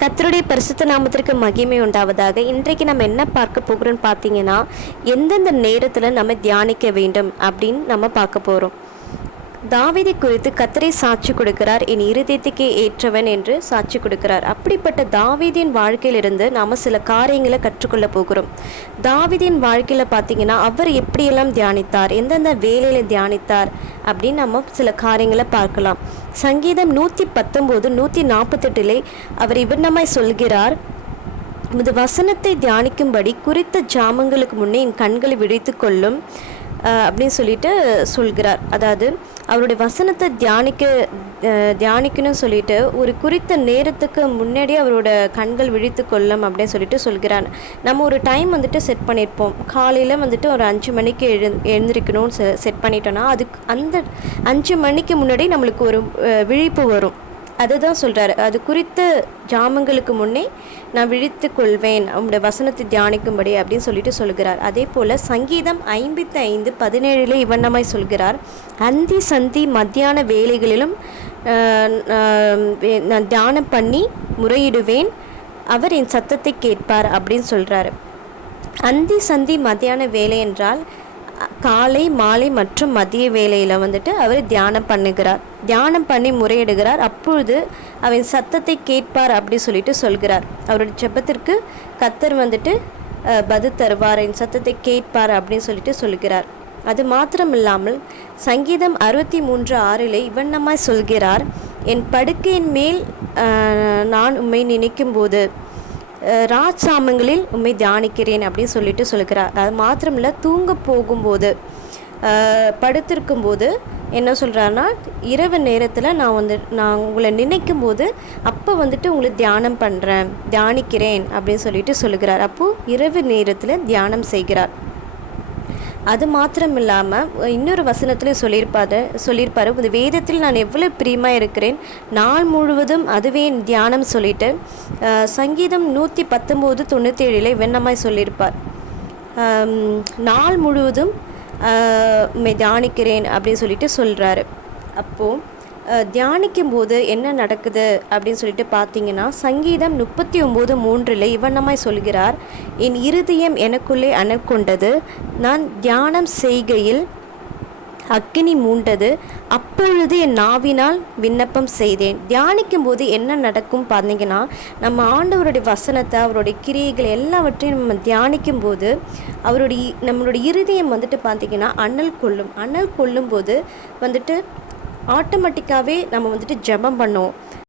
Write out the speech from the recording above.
கர்த்தருடைய பரிசுத்த நாமத்திற்கு மகிமை உண்டாவதாக. இன்றைக்கு நம்ம என்ன பார்க்க போகிறோம்னு பார்த்தீங்கன்னா, எந்தெந்த நேரத்தில் நம்ம தியானிக்க வேண்டும் அப்படின்னு நம்ம பார்க்க போகிறோம். தாவீதை குறித்து கர்த்தரே சாட்சி கொடுக்கிறார், என் இருதயத்துக்கு ஏற்றவன் என்று சாட்சி கொடுக்கிறார். அப்படிப்பட்ட தாவீதின் வாழ்க்கையிலிருந்து நாம் சில காரியங்களை கற்றுக்கொள்ள போகிறோம். தாவீதின் வாழ்க்கையில் பார்த்தீங்கன்னா, அவர் எப்படியெல்லாம் தியானித்தார், எந்தெந்த வேலையில் தியானித்தார் அப்படின்னு நம்ம சில காரியங்களை பார்க்கலாம். சங்கீதம் 119 148 அவர் இவ்விதமாய் சொல்கிறார், இந்த வசனத்தை தியானிக்கும்படி குறித்த ஜாமங்களுக்கு முன்னே என் கண்களை விழித்து கொள்ளும் அப்படின்னு சொல்லிட்டு சொல்கிறார். அதாவது அவருடைய வசனத்தை தியானிக்கணும்னு சொல்லிட்டு ஒரு குறித்த நேரத்துக்கு முன்னாடி அவரோட கண்கள் விழித்து கொள்ளும் அப்படின்னு சொல்லிட்டு சொல்கிறார். நம்ம ஒரு டைம் வந்துட்டு செட் பண்ணியிருப்போம், காலையில் வந்துட்டு ஒரு 5 மணிக்கு எழுந்திருக்கணும்னு செட் பண்ணிட்டோன்னா அதுக்கு அந்த 5 மணிக்கு முன்னாடி நம்மளுக்கு ஒரு விழிப்பு வரும். அதுதான் சொல்கிறாரு, அது குறித்த ஜாமங்களுக்கு முன்னே நான் விழித்து கொள்வேன் அவங்களுடைய வசனத்தை தியானிக்கும்படி அப்படின்னு சொல்லிட்டு சொல்கிறார். அதே போல் சங்கீதம் 55:17 இவண்ணமாய் சொல்கிறார், அந்தி சந்தி மத்தியான வேலைகளிலும் நான் தியானம் பண்ணி முறையிடுவேன், அவர் என் சத்தத்தை கேட்பார் அப்படின்னு சொல்கிறாரு. அந்தி சந்தி மத்தியான வேலை என்றால் காலை மாலை மற்றும் மதிய வேளையில் வந்துட்டு அவர் தியானம் பண்ணுகிறார், தியானம் பண்ணி முறையிடுகிறார். அப்பொழுது அவன் சத்தத்தை கேட்பார் அப்படி சொல்லிட்டு சொல்கிறார். அவருடைய ஜெபத்திற்கு கர்த்தர் வந்துட்டு பதில் தருவார், என் சத்தத்தை கேட்பார் அப்படின்னு சொல்லிட்டு சொல்கிறார். அது மாத்திரம் இல்லாமல் சங்கீதம் 63:6 இவண்ணமாய் சொல்கிறார், என் படுக்கையின் மேல் நான் உம்மை நினைக்கும் போது ராஜாமங்களில் உண்மை தியானிக்கிறேன் அப்படின்னு சொல்லிட்டு சொல்கிறார். அது மாத்திரமில்லை, தூங்க போகும்போது படுத்திருக்கும்போது என்ன சொல்கிறாருன்னா, இரவு நேரத்தில் நான் உங்களை நினைக்கும் போது அப்போ வந்துட்டு உங்களை தியானம் பண்ணுறேன், தியானிக்கிறேன் அப்படின்னு சொல்லிட்டு சொல்கிறார். அப்போது இரவு நேரத்தில் தியானம் செய்கிறார். அது மாத்திரம் இல்லாமல் இன்னொரு வசனத்தில் சொல்லியிருப்பார், இந்த வேதத்தில் நான் எவ்வளோ பிரியமாக இருக்கிறேன், நாள் முழுவதும் அதுவே தியானம் சொல்லிட்டு சங்கீதம் 119:97 வெண்ணமாய் சொல்லியிருப்பார், நாள் முழுவதும் தியானிக்கிறேன் அப்படின்னு சொல்லிட்டு சொல்கிறாரு. அப்போது தியானிக்கும் போது என்ன நடக்குது அப்படின்னு சொல்லிட்டு பார்த்தீங்கன்னா, சங்கீதம் 39:3 இவண்ணமாய் சொல்கிறார், என் இருதயம் எனக்குள்ளே அனற்கொண்டது, நான் தியானம் செய்கையில் அக்கினி மூண்டது, அப்பொழுது என் நாவினால் விண்ணப்பம் செய்தேன். தியானிக்கும் போது என்ன நடக்கும் பார்த்தீங்கன்னா, நம்ம ஆண்டவருடைய வசனத்தை அவருடைய கிரியைகள் எல்லாவற்றையும் நம்ம தியானிக்கும் போது நம்மளுடைய இருதயம் வந்துட்டு பார்த்திங்கன்னா அனல் கொள்ளும் போது வந்துட்டு ஆட்டோமேட்டிக்காகவே நம்ம வந்துட்டு ஜெபம் பண்ணுவோம்.